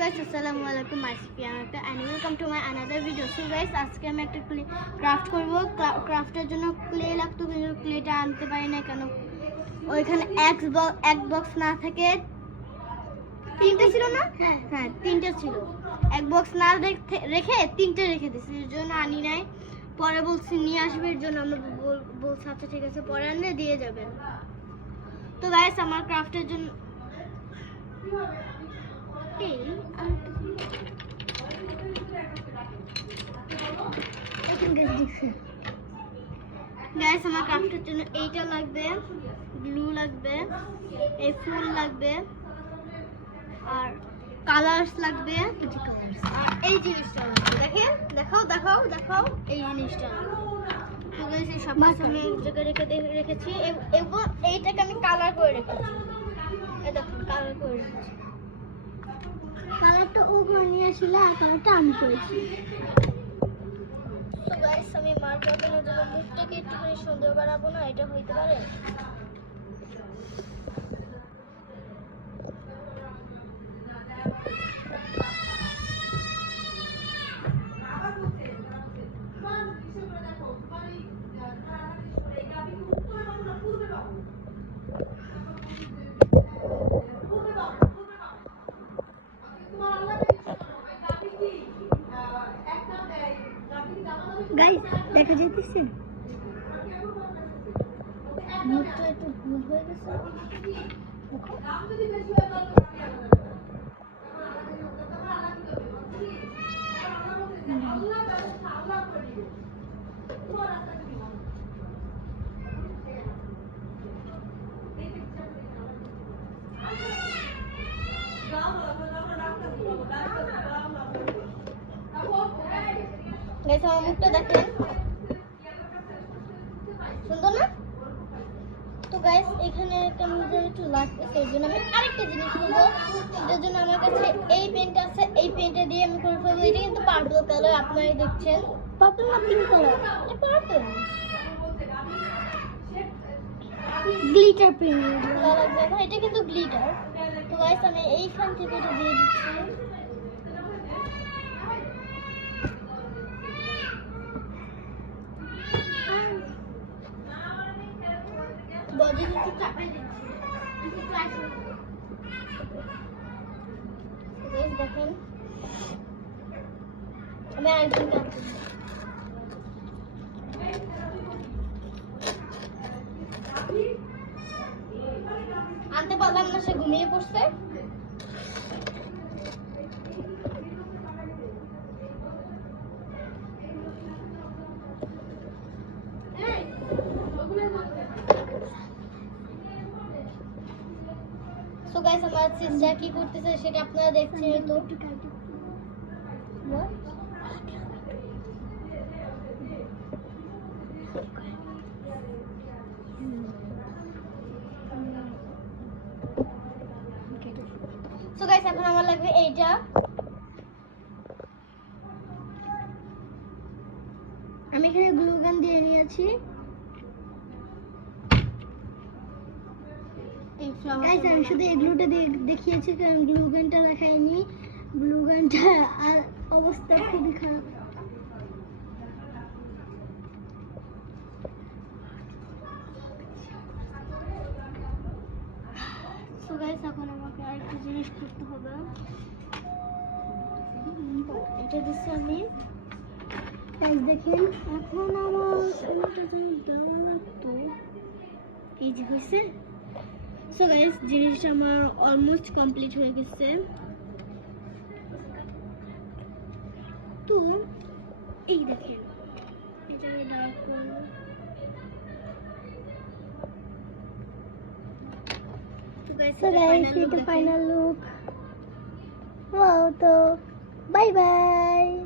guys, আসসালামু আলাইকুম, and welcome to my another video. So guys, আজকে আমি একটা ক্রাফট করব। ক্রাফটের জন্য ক্লে লাগতো, কিন্তু ক্লেটা আনতে পারি না কেন ওইখানে এক বক্স না থাকে তিনটে ছিল না। হ্যাঁ তিনটে ছিল, এক বক্স না রেখে তিনটে রেখে দিয়েছি, এর জন্য আনি নাই। পরে বলছি নিয়ে আসবে, এর জন্য আমরা বলছি আচ্ছা ঠিক আছে পরে আনলে দিয়ে যাবেন। তো গাইস, আমার ক্রাফটের জন্য গাইস আমার ক্রাফটের জন্য এইটা লাগবে, গ্লু লাগবে, এই ফুল লাগবে, আর কালার্স লাগবে, আর এই জিনিসটা লাগবে। দেখেন, দেখাও এই জিনিসটা। তো গাইস এই সব কিছু আমি এক জায়গায় রেখেছি, এবং এইটাকে আমি কালার করে রেখেছি। এই দেখুন কালার করে রেখেছি। কালারটা ও করে নিয়ে আসছিল, আর কালারটা আমি করেছি। তো গাইস আমি মার্ক বানানোর জন্য মুখটাকে একটুখানি সুন্দর বানাবো না, এটা হইতে পারে। গাইস দেখা যাইতেছে মুখটা একটু ভুল হয়ে গেছে। গাইস আমার মুখটা দেখেন, সুন্দর না? তো গাইস এখানে কেমন যেন একটু লাগতেছে, এর জন্য আমি আরেকটা জিনিস করবো। এটার জন্য আমার কাছে এই পেনটা আছে, এই পেনটা দিয়ে আমি করে ফেলবো। এটা কিন্তু পার্পল কালার, আপনারা দেখছেন। পার্পল না পিঙ্ক কালার? এটা পার্পল, গ্লিটার পেন লাগবে। এটা কিন্তু গ্লিটার। তো গাইস আমি এইখান থেকে এটা দিয়ে দিচ্ছি। দেখেন আমি আরেকজন আনতে পারলাম না, সে ঘুমিয়ে পড়ছে। সো গাইস আমার সিস্টার কি করতেছে সেটা আপনারা দেখছেন। তো সো গাইস এখন আমার লাগবে এইটা। আমি এখানে গ্লু গান দিয়ে নিয়েছি। গাইস আমি শুধু এই গ্লুটা দেখিয়েছি, কারণ গ্লু গানটা দেখাইনি। গ্লু গানটা আর অবস্থা খুবই খারাপ। সো গাইস এখন আমাকে আরেকটা জিনিস করতে হবে। এটা দিচ্ছি আমি। গাইস দেখেন এখন আমার কোনটা যেন দেওয়া লাগতো, এই যে হয়েছে। সো গাইস জিনিসটা আমার অলমোস্ট কমপ্লিট হয়ে গেছে। তো এই দেখেন এটা ডার্ক করব। So guys, it's the final look. Wow, so bye bye.